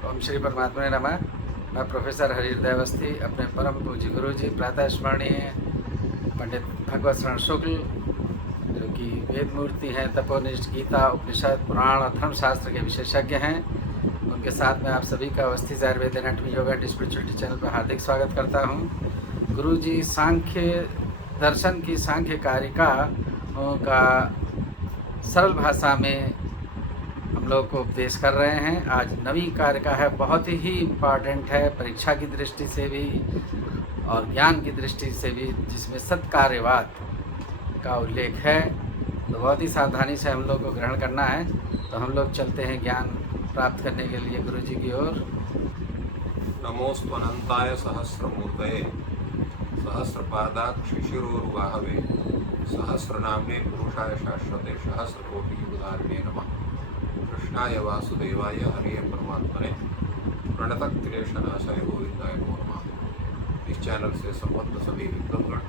ओम श्री परमात्मा नमः। मैं प्रोफेसर हरिहृदय अवस्थी अपने परम पूज्य गुरु जी प्रातः स्मरणीय पंडित भगवत शरण शुक्ल, जो कि वेद मूर्ति हैं, तपोनिष्ठ, गीता, उपनिषद, पुराण और धर्मशास्त्र के विशेषज्ञ हैं, उनके साथ में आप सभी का अवस्थी से Ayurveda anatomy yoga and spirituality channel पर हार्दिक स्वागत करता हूँ। गुरु जी सांख्य दर्शन की सांख्य कारिका का सरल भाषा में हम लोग को उपदेश कर रहे हैं। आज नवी कारिका है, बहुत ही इम्पॉर्टेंट है परीक्षा की दृष्टि से भी और ज्ञान की दृष्टि से भी, जिसमें सत्कार्यवाद का उल्लेख है। तो बहुत ही सावधानी से हम लोग को ग्रहण करना है। तो हम लोग चलते हैं ज्ञान प्राप्त करने के लिए गुरु जी की ओर। नमोस्तनंताय सहस्रमूर्तये सहस्रपादाक्ष शिशिरोरुबाहवे सहस्रनाम्ने पुरुषाय शाश्वते सहस्रकोटियुगधारिणे नमः। कृष्णाय वासुदेवाय हरिये परमात्मने प्रणतक्लेशनाशाय गोविंदाय नमो नमः। इस चैनल से संबद्ध सभी विद्वद्गण,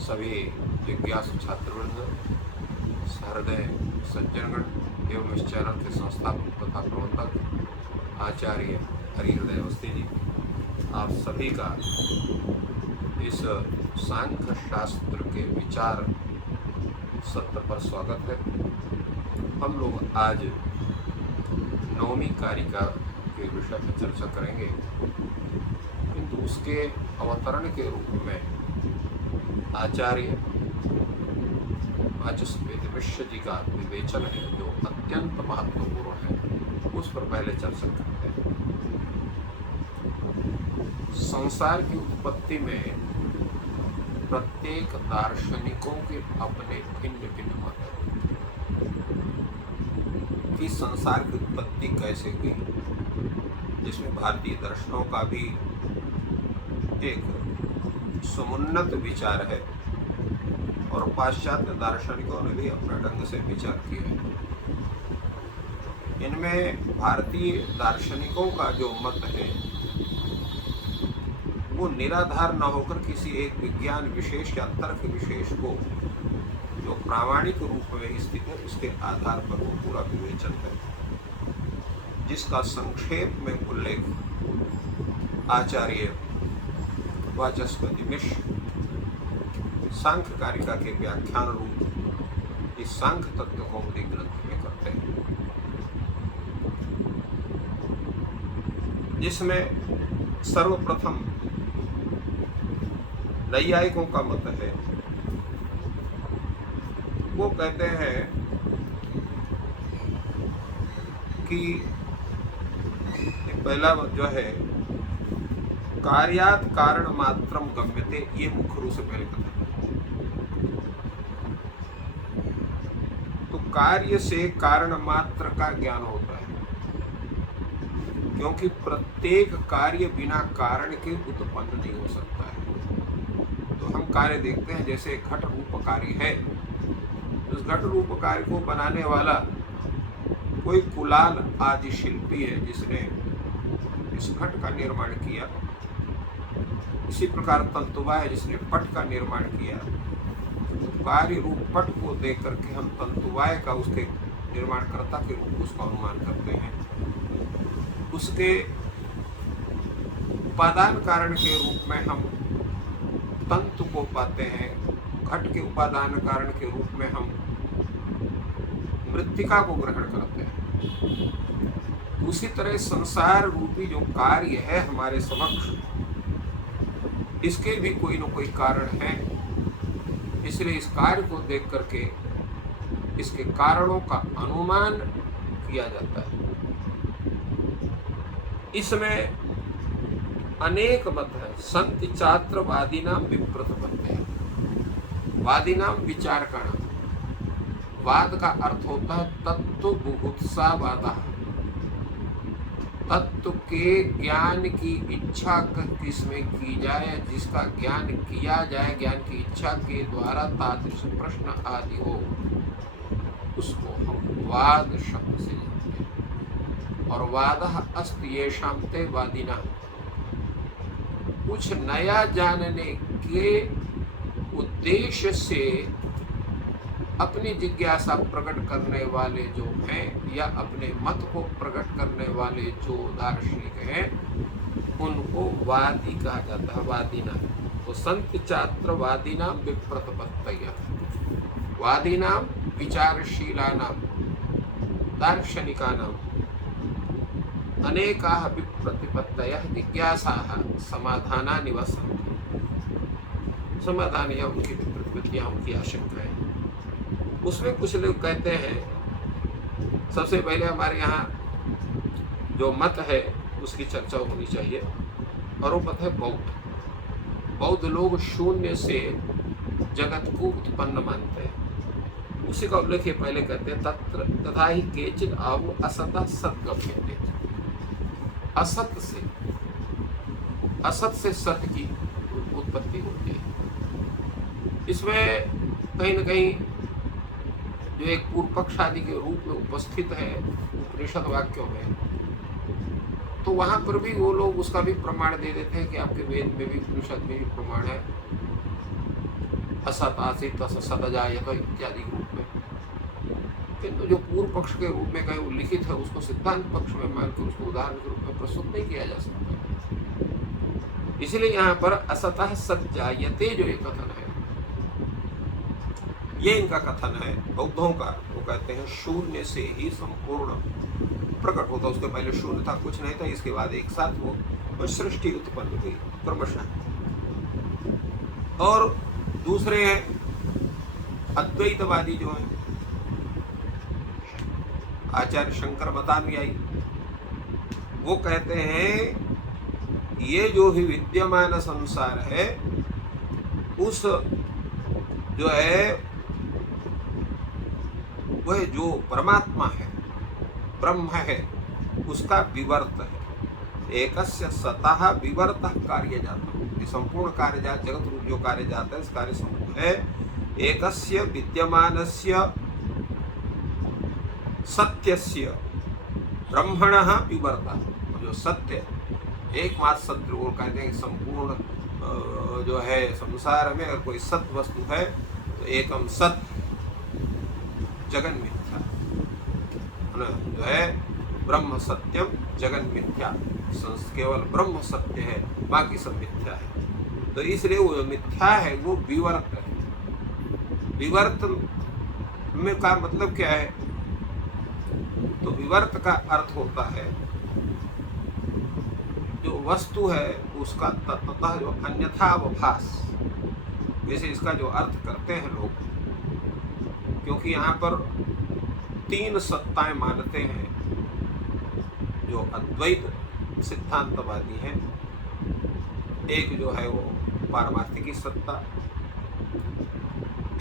सभी जिज्ञासु छात्रवृंद, सहृदय सज्जनगण एवं इस चैनल के संस्थापक तथा प्रवर्तक आचार्य हरिहृदय अवस्थी जी, आप सभी का इस सांख्य शास्त्र के विचार सत्र पर स्वागत है। हम लोग आज नवमी कारिका के विषय पर चर्चा करेंगे, किंतु उसके अवतरण के रूप में आचार्य वाचस्पति मिश्र जी का विवेचन है, जो अत्यंत महत्वपूर्ण है, उस पर पहले चर्चा करते हैं। संसार की उत्पत्ति में प्रत्येक दार्शनिकों के अपने भिन्न भिन्न मत हैं कि संसार की उत्पत्ति कैसे हुई, जिसमें भारतीय दर्शनों का भी एक समुन्नत विचार है और पाश्चात्य दार्शनिकों ने भी अपने ढंग से विचार किया है। इनमें भारतीय दार्शनिकों का जो मत है वो निराधार न होकर किसी एक विज्ञान विशेष या तर्क विशेष को जो प्रामाणिक रूप में स्थित है उसके आधार पर वो पूरा विवेचन है, जिसका संक्षेप में उल्लेख आचार्य वाचस्पति मिश्र सांख्य कारिका के व्याख्यान रूप इस सांख्य तत्व कौमुदी ग्रंथ में करते हैं, जिसमें सर्वप्रथम नैयायिकों का मत है। वो कहते हैं कि पहला मत जो है कार्यात् कारण मात्रम गम्यते, ये मुख्य रूप से पहले कहते हैं। तो कार्य से कारण मात्र का ज्ञान होता है, क्योंकि प्रत्येक कार्य बिना कारण के उत्पन्न नहीं हो सकता है। तो हम कार्य देखते हैं, जैसे घट रूप कार्य है, उस घट रूप कार्य को बनाने वाला कोई कुलाल आदि शिल्पी है जिसने इस घट का निर्माण किया। इसी प्रकार तंतुवाय है जिसने पट का निर्माण किया। तो कार्य रूप पट को देख करके हम तंतुवाय का उसके निर्माणकर्ता के रूप उसका अनुमान करते हैं। उसके उपादान कारण के रूप में हम तंतु को पाते हैं। घट के उपादान कारण के रूप में हम मृत्तिका को ग्रहण करते हैं। उसी तरह संसार रूपी जो कार्य है हमारे समक्ष, इसके भी कोई न कोई कारण है, इसलिए इस कार्य को देख करके इसके कारणों का अनुमान किया जाता है। इसमें अनेक मत है। संति चात्र वादिनाम विप्रत बनते हैं। वादिनाम विचार करना, वाद का अर्थ होता है तत्व बुभुत्सावादा, तत्व के ज्ञान की इच्छा किसमें की जाए, जिसका ज्ञान किया जाए, ज्ञान की इच्छा के द्वारा तादृश प्रश्न आदि हो, उसको हम वाद शब्द से जानते हैं। और वादः अस्ति येषां ते वादिनां, कुछ नया जानने के उद्देश्य से अपनी जिज्ञासा प्रकट करने वाले जो हैं या अपने मत को प्रकट करने वाले जो दार्शनिक हैं उनको वादी कहा जाता है, वादी नाम। तो संत छात्र वादी नाम विप्रतिपत्तयः, वादी नाम विचारशीला नाम दार्शनिका नाम अनेकाः विप्रतिपत्तयः जिज्ञासाः समाधानानि वा सन्ति। समाधान या उनकी विप्रतिपत्तियाँ, उनकी आशंकाएं। उसमें कुछ लोग कहते हैं, सबसे पहले हमारे यहाँ जो मत है उसकी चर्चा होनी चाहिए, और वो मत है बौद्ध। बौद्ध लोग शून्य से जगत को उत्पन्न मानते हैं। उसी का उल्लेख ये पहले कहते हैं, तत्र तथा ही केचित् आहु असतः सद्गम्यते। असत से सत्य की उत्पत्ति होती है। इसमें कहीं न कहीं जो एक पूर्व पक्ष आदि के रूप में उपस्थित है उपनिषद वाक्यों में, तो वहाँ पर भी वो लोग उसका भी प्रमाण दे देते हैं कि आपके वेद में भी उपनिषद में भी प्रमाण है, असत आसीत सत अजायत इत्यादि रूप में। किंतु जो पूर्व पक्ष के रूप में कहीं उल्लिखित है उसको सिद्धांत पक्ष में मानकर उसको उदाहरण के रूप में प्रस्तुत नहीं किया जा सकता। इसलिए यहाँ पर असतः सत् जायते जो ये कथन है, ये इनका कथन है बौद्धों का। वो कहते हैं शून्य से ही संपूर्ण प्रकट होता, उसके पहले शून्य था, कुछ नहीं था, इसके बाद एक साथ वो सृष्टि उत्पन्न हुई क्रमशः। और दूसरे हैं अद्वैतवादी जो हैं, आचार्य शंकर मतानुयायी, वो कहते हैं ये जो ही विद्यमान संसार है उस जो है वह जो परमात्मा है, ब्रह्म है, उसका विवर्त है। एकस्य सतः विवर्तः कार्य जाता, ये संपूर्ण कार्य जात, जगत रूप जो कार्य जाता है इस कार्य समूह है। एकस्य विद्यमानस्य सत्यस्य ब्रह्मणः विवर्तः, जो सत्य एकमात्र सत्य, वो कहते हैं संपूर्ण जो है संसार में अगर कोई सत्य वस्तु है तो एकम सत्य जगन मिथ्या, जो है ब्रह्म सत्यम जगन मिथ्या, केवल ब्रह्म सत्य है, बाकी सब मिथ्या है। तो इसलिए वो मिथ्या है वो विवर्त है। विवर्त में का मतलब क्या है? तो विवर्त का अर्थ होता है जो वस्तु है उसका तत्वतः जो अन्यथा अवभास, वैसे इसका जो अर्थ करते हैं लोग, क्योंकि यहाँ पर तीन सत्ताएं मानते हैं जो अद्वैत सिद्धांतवादी हैं। एक जो है वो पारमार्थिकी सत्ता,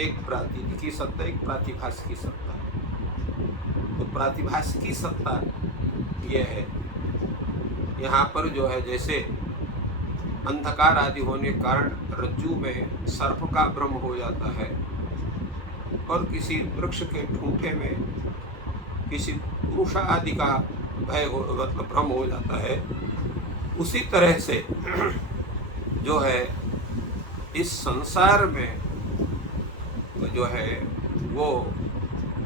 एक प्रातिनिधिकी सत्ता, एक प्रातिभासिकी सत्ता। तो प्रातिभासिकी सत्ता ये है, यहाँ पर जो है जैसे अंधकार आदि होने के कारण रज्जु में सर्प का भ्रम हो जाता है और किसी वृक्ष के ठूंठे में किसी पुरुष आदि का भय हो, मतलब भ्रम हो जाता है। उसी तरह से जो है इस संसार में जो है वो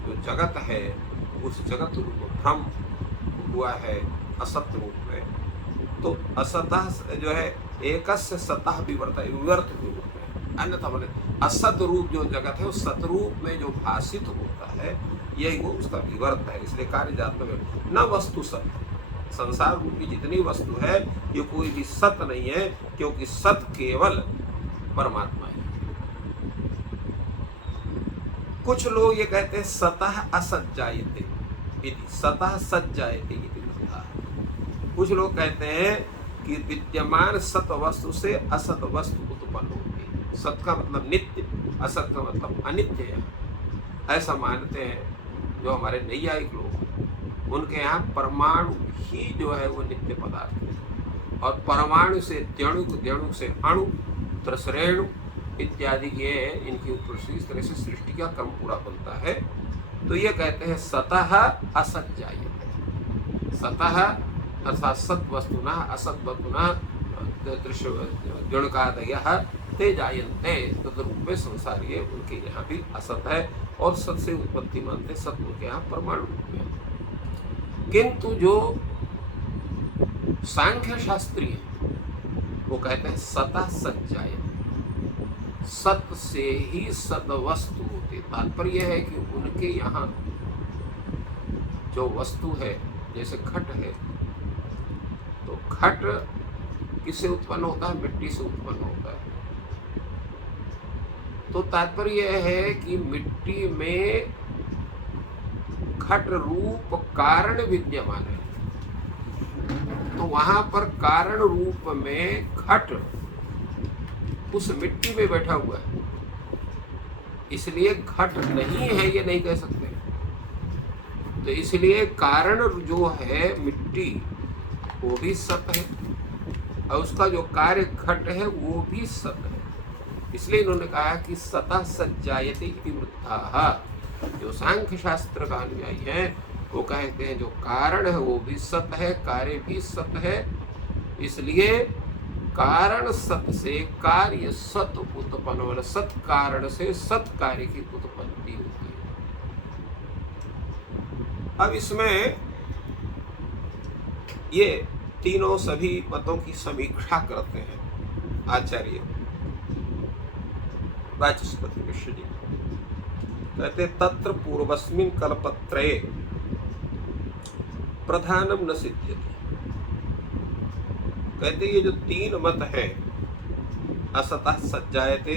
जो जगत है उस जगत रूप भ्रम हुआ है असत्य रूप में। तो असतः जो है एकस्य सतः विवर्त, विवर्त रूप में, अन्यथा बोले असत रूप जो जगत है उस सतरूप में जो भाषित होता है यही वो उसका विवर्त है। इसलिए कार्य जात में न वस्तु सत्य, संसार रूप की जितनी वस्तु है ये कोई भी सत्य नहीं है, क्योंकि सत्य केवल परमात्मा है। कुछ लोग ये कहते हैं सतः असत जायते, सतः सत जायते। कुछ लोग कहते हैं कि विद्यमान सत वस्तु से असत वस्तु उत्पन्न होती है। सत का मतलब नित्य, असत का मतलब अनित्य है, ऐसा मानते हैं जो हमारे नैयायिक लोग। उनके यहाँ परमाणु ही जो है वो नित्य पदार्थ है, और परमाणु से द्यणु, द्यणु से अणु, त्रसरेणु इत्यादि ये इनकी ऊपर इस तरह से सृष्टि का क्रम पूरा बनता है। तो ये कहते हैं सतः असत जायते, सतः अर्थात सत वस्तुना असत वस्तुना दृश्य द्यणुकादयः ते जायन्ते, तद्रूप में संसार ये उनके यहाँ भी असत है और सत से उत्पत्ति मानते, सत उनके यहाँ परमाणु रूप में है। किंतु जो सांख्य शास्त्री है वो कहते हैं सतः सत जायते, सत से ही सद वस्तु होती। तात्पर्य है कि उनके यहाँ जो वस्तु है, जैसे घट है, तो घट किससे उत्पन्न होता है? मिट्टी से उत्पन्न होता है। तो तात्पर्य यह है कि मिट्टी में घट रूप कारण विद्यमान है, तो वहां पर कारण रूप में घट उस मिट्टी में बैठा हुआ है, इसलिए घट नहीं है ये नहीं कह सकते। तो इसलिए कारण जो है मिट्टी वो भी सत है और उसका जो कार्य घट है वो भी सत है। इसलिए इन्होंने कहा कि सतः सज्जायते इति वृत्ताः। जो सांख्य शास्त्र का अनुयायी है वो कहते हैं जो कारण है वो भी सत है, कार्य भी सत है, इसलिए कारण सत से कार्य सत उत्पन्न होना, सत कारण से सत कार्य की उत्पत्ति होती है। अब इसमें ये तीनों सभी मतों की समीक्षा करते हैं आचार्य वाचस्पति मिश्र जी। कहते तत्र पूर्वस्मिन् कल्पत्रये प्रधानम न सिद्ध्यति। कहते ये जो तीन मत है, असतः सज्जायते,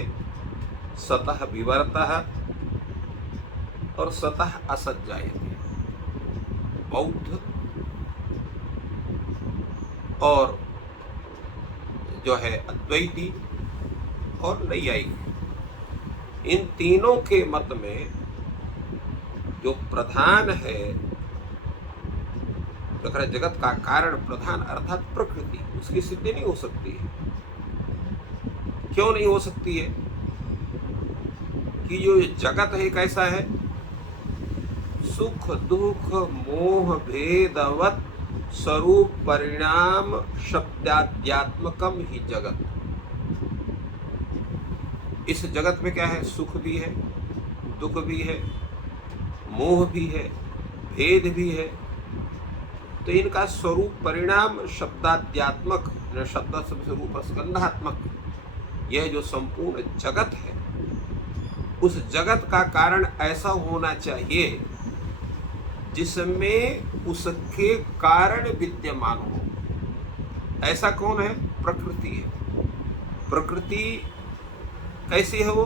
सतः विवर्तः और सतः असज्जायते, बौद्ध और जो है अद्वैती और नैयायिक, इन तीनों के मत में जो प्रधान है, जगत का कारण प्रधान अर्थात प्रकृति, उसकी सिद्धि नहीं हो सकती है। क्यों नहीं हो सकती है? कि जो जगत है कैसा है? सुख दुख मोह भेदवत स्वरूप परिणाम शब्दाध्यात्मकम ही जगत। इस जगत में क्या है? सुख भी है, दुख भी है, मोह भी है, भेद भी है। तो इनका स्वरूप परिणाम शब्दाध्यात्मक, शब्द स्वरूप स्कंधात्मक, यह जो संपूर्ण जगत है, उस जगत का कारण ऐसा होना चाहिए जिसमें उसके कारण विद्यमान हो। ऐसा कौन है? प्रकृति है। प्रकृति कैसी है वो?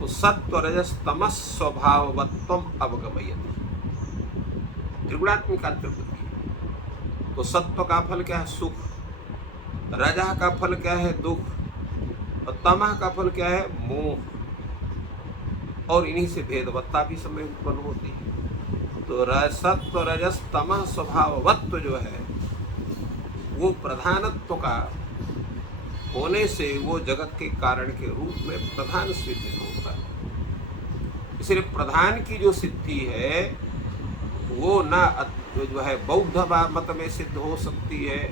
तो सत्व रजस तमस स्वभाववत्वम अवगमयति, त्रिगुणात्मिका प्रकृति है। तो सत्व का फल क्या है? सुख। रजः का फल क्या है? दुख। और तमः का फल क्या है? मोह। और इन्हीं से भेदवत्ता भी समय उत्पन्न होती है। तो सत्व रजस तमः स्वभाववत्व जो है वो प्रधानत्व का होने से वो जगत के कारण के रूप में प्रधान सिद्ध होता है। इसलिए प्रधान की जो सिद्धि है वो ना जो है बौद्ध मत में सिद्ध हो सकती है,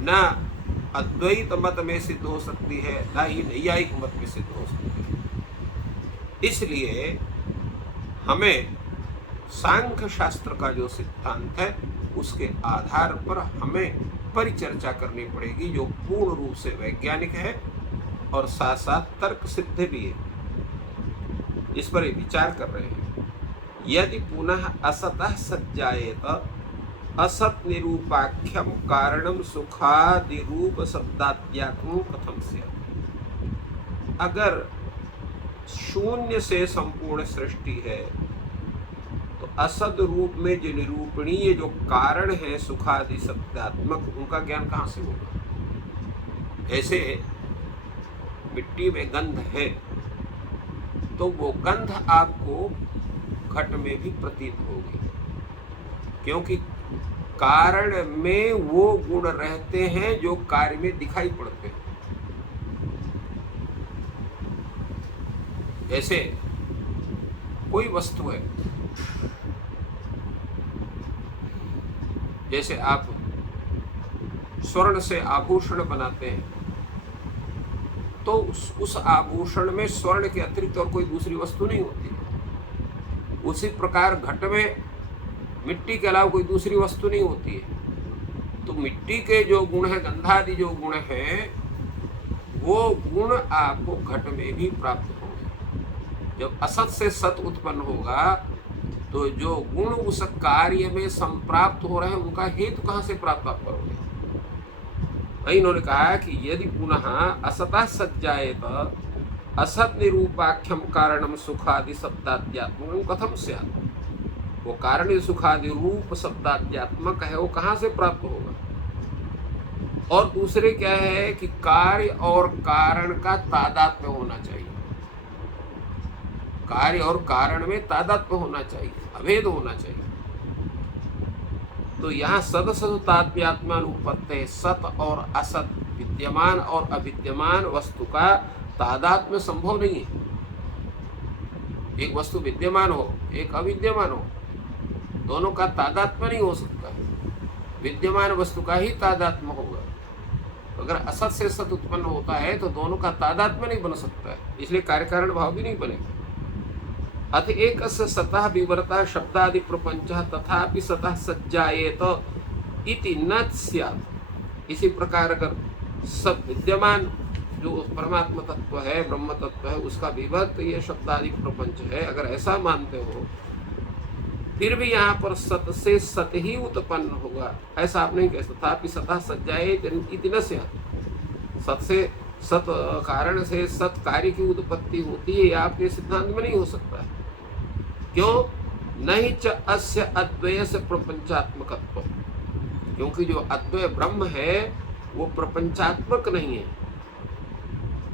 ना अद्वैत मत में सिद्ध हो सकती है, ना ही नैयायिक मत में सिद्ध हो सकती है। इसलिए हमें सांख्य शास्त्र का जो सिद्धांत है उसके आधार पर हमें परिचर्चा करनी पड़ेगी, जो पूर्ण रूप से वैज्ञानिक है और साथ साथ तर्क सिद्ध भी है। इस पर विचार कर रहे हैं। यदि पुनः असतः सज्जायेत असत निरूपाख्यम कारणम सुखादि रूप शब्दात्यात्म कथम से। अगर शून्य से संपूर्ण सृष्टि है तो असद रूप में जो निरूपणीय जो कारण है सुखादि शब्दात्मक, उनका ज्ञान कहाँ से होगा? ऐसे मिट्टी में गंध है तो वो गंध आपको घट में भी प्रतीत होगी, क्योंकि कारण में वो गुण रहते हैं जो कार्य में दिखाई पड़ते हैं। जैसे कोई वस्तु है, जैसे आप स्वर्ण से आभूषण बनाते हैं तो उस आभूषण में स्वर्ण के अतिरिक्त और कोई दूसरी वस्तु नहीं होती है। उसी प्रकार घट में मिट्टी के अलावा कोई दूसरी वस्तु नहीं होती है। तो मिट्टी के जो गुण है, गंधादि जो गुण हैं, वो गुण आपको घट में भी प्राप्त होंगे। जब असत से सत उत्पन्न होगा तो जो गुण उस कार्य में संप्राप्त हो रहे हैं उनका हेतु कहाँ से प्राप्त आप करोगे? वही इन्होंने कहा कि यदि पुनः असतः सज्जायेत असत निरूपाख्यम कारणम सुखादि शब्दाध्यात्मक कथम स्यात्। वो कारण सुखादि रूप शब्दाध्यात्मक है, वो कहाँ से प्राप्त होगा? और दूसरे क्या है कि कार्य और कारण का तादात्म्य होना चाहिए। कार्य और कारण में तादात्म्य होना चाहिए, अभेद होना चाहिए। तो यहाँ सद सदुतात्म्यात्मानुपत्ति, सत और असत, विद्यमान और अविद्यमान वस्तु का तादात्म्य संभव नहीं है। एक वस्तु विद्यमान हो, एक अविद्यमान हो, दोनों का तादात्म्य नहीं हो सकता। विद्यमान वस्तु का ही तादात्म्य होगा। अगर असत से सत उत्पन्न होता है तो दोनों का तादात्म्य नहीं बन सकता है, इसलिए कार्यकारण भाव भी नहीं बनेगा। अथ एक सतः विवरता शब्दादि प्रपंच तथापि सतः सज्जायेत इति न स्यात्। इसी प्रकार अगर सब विद्यमान जो परमात्मा तत्व है, ब्रह्म तत्व है, उसका विभक्त ये शब्दादि प्रपंच है, अगर ऐसा मानते हो, फिर भी यहाँ पर सत से सत ही उत्पन्न होगा, ऐसा आप नहीं कह सकते। तथापि सतः सज्जायेत इति न स्यात्। सत से सत कारण से सत कार्य की उत्पत्ति होती है, आपके सिद्धांत में नहीं हो सकता है। क्यों? नहीं च अस्य अद्वय से प्रपंचात्मकत्व, क्योंकि जो अद्वय ब्रह्म है वो प्रपंचात्मक नहीं है,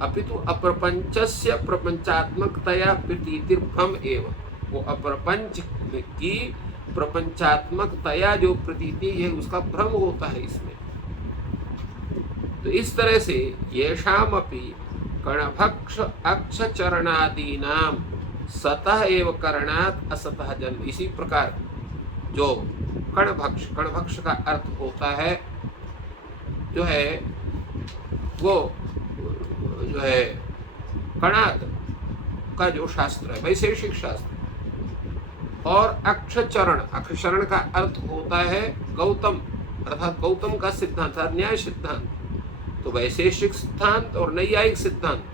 अपितु अप्रपंचस्य प्रपंचात्मकतया प्रतीतिर भ्रम एव। वो अप्रपंच की प्रपंचात्मकतया जो प्रतीति है उसका भ्रम होता है इसमें। तो इस तरह से येषामपि कणभक्ष अक्षचरणादीनाम सतः एव करणात् असतः जन्म। इसी प्रकार जो कणभक्ष, कणभक्ष का अर्थ होता है जो है वो जो है कणाद का जो शास्त्र है, वैशेषिक शास्त्र, और अक्षचरण, अक्षचरण का अर्थ होता है गौतम, अर्थात गौतम का सिद्धांत, न्याय सिद्धांत। तो वैशेषिक सिद्धांत और नैयायिक सिद्धांत,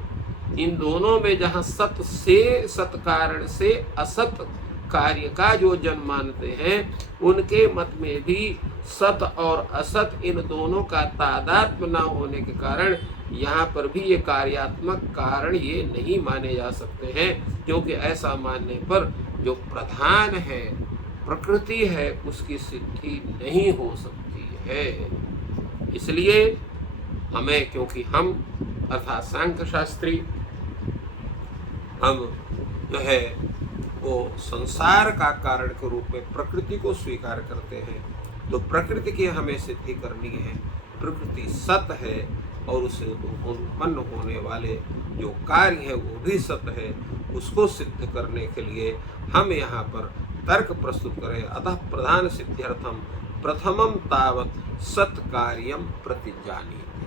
इन दोनों में जहाँ सत से, सत कारण से असत कार्य का जो जन्म मानते हैं, उनके मत में भी सत और असत इन दोनों का तादात्म्य न होने के कारण यहाँ पर भी ये कार्यात्मक कारण ये नहीं माने जा सकते हैं, क्योंकि ऐसा मानने पर जो प्रधान है, प्रकृति है, उसकी सिद्धि नहीं हो सकती है। इसलिए हमें, क्योंकि हम अर्थात सांख्य शास्त्री, हम जो है वो संसार का कारण के रूप में प्रकृति को स्वीकार करते हैं, तो प्रकृति की हमें सिद्धि करनी है। प्रकृति सत है और उसे उत्पन्न होने वाले जो कार्य है वो भी सत है। उसको सिद्ध करने के लिए हम यहाँ पर तर्क प्रस्तुत करें। अतः प्रधान सिद्ध्यर्थम प्रथमम तावत सत कार्यम प्रतिजानीते।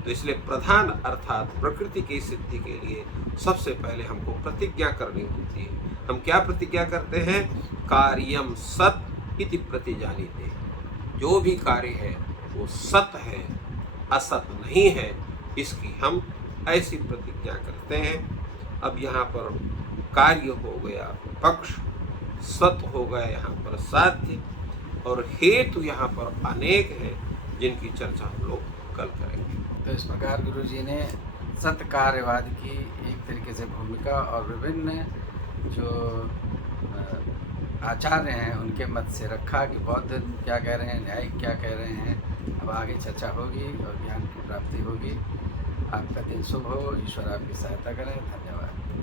तो इसलिए प्रधान अर्थात प्रकृति की सिद्धि के लिए सबसे पहले हमको प्रतिज्ञा करनी होती है। हम क्या प्रतिज्ञा करते हैं? कार्यम सत इति प्रतिजानीते। जो भी कार्य है वो सत है, असत नहीं है, इसकी हम ऐसी प्रतिज्ञा करते हैं। अब यहाँ पर कार्य हो गया पक्ष, सत हो गया यहाँ पर साध्य, और हेतु यहाँ पर अनेक हैं जिनकी चर्चा हम लोग कल करेंगे। तो इस प्रकार गुरु जी ने सत्कार्यवाद की एक तरीके से भूमिका और विभिन्न जो आचार्य हैं उनके मत से रखा कि बौद्ध क्या कह रहे हैं, न्यायिक क्या कह रहे हैं। अब आगे चर्चा होगी और ज्ञान की प्राप्ति होगी। आपका दिन शुभ हो, ईश्वर आपकी सहायता करें। धन्यवाद।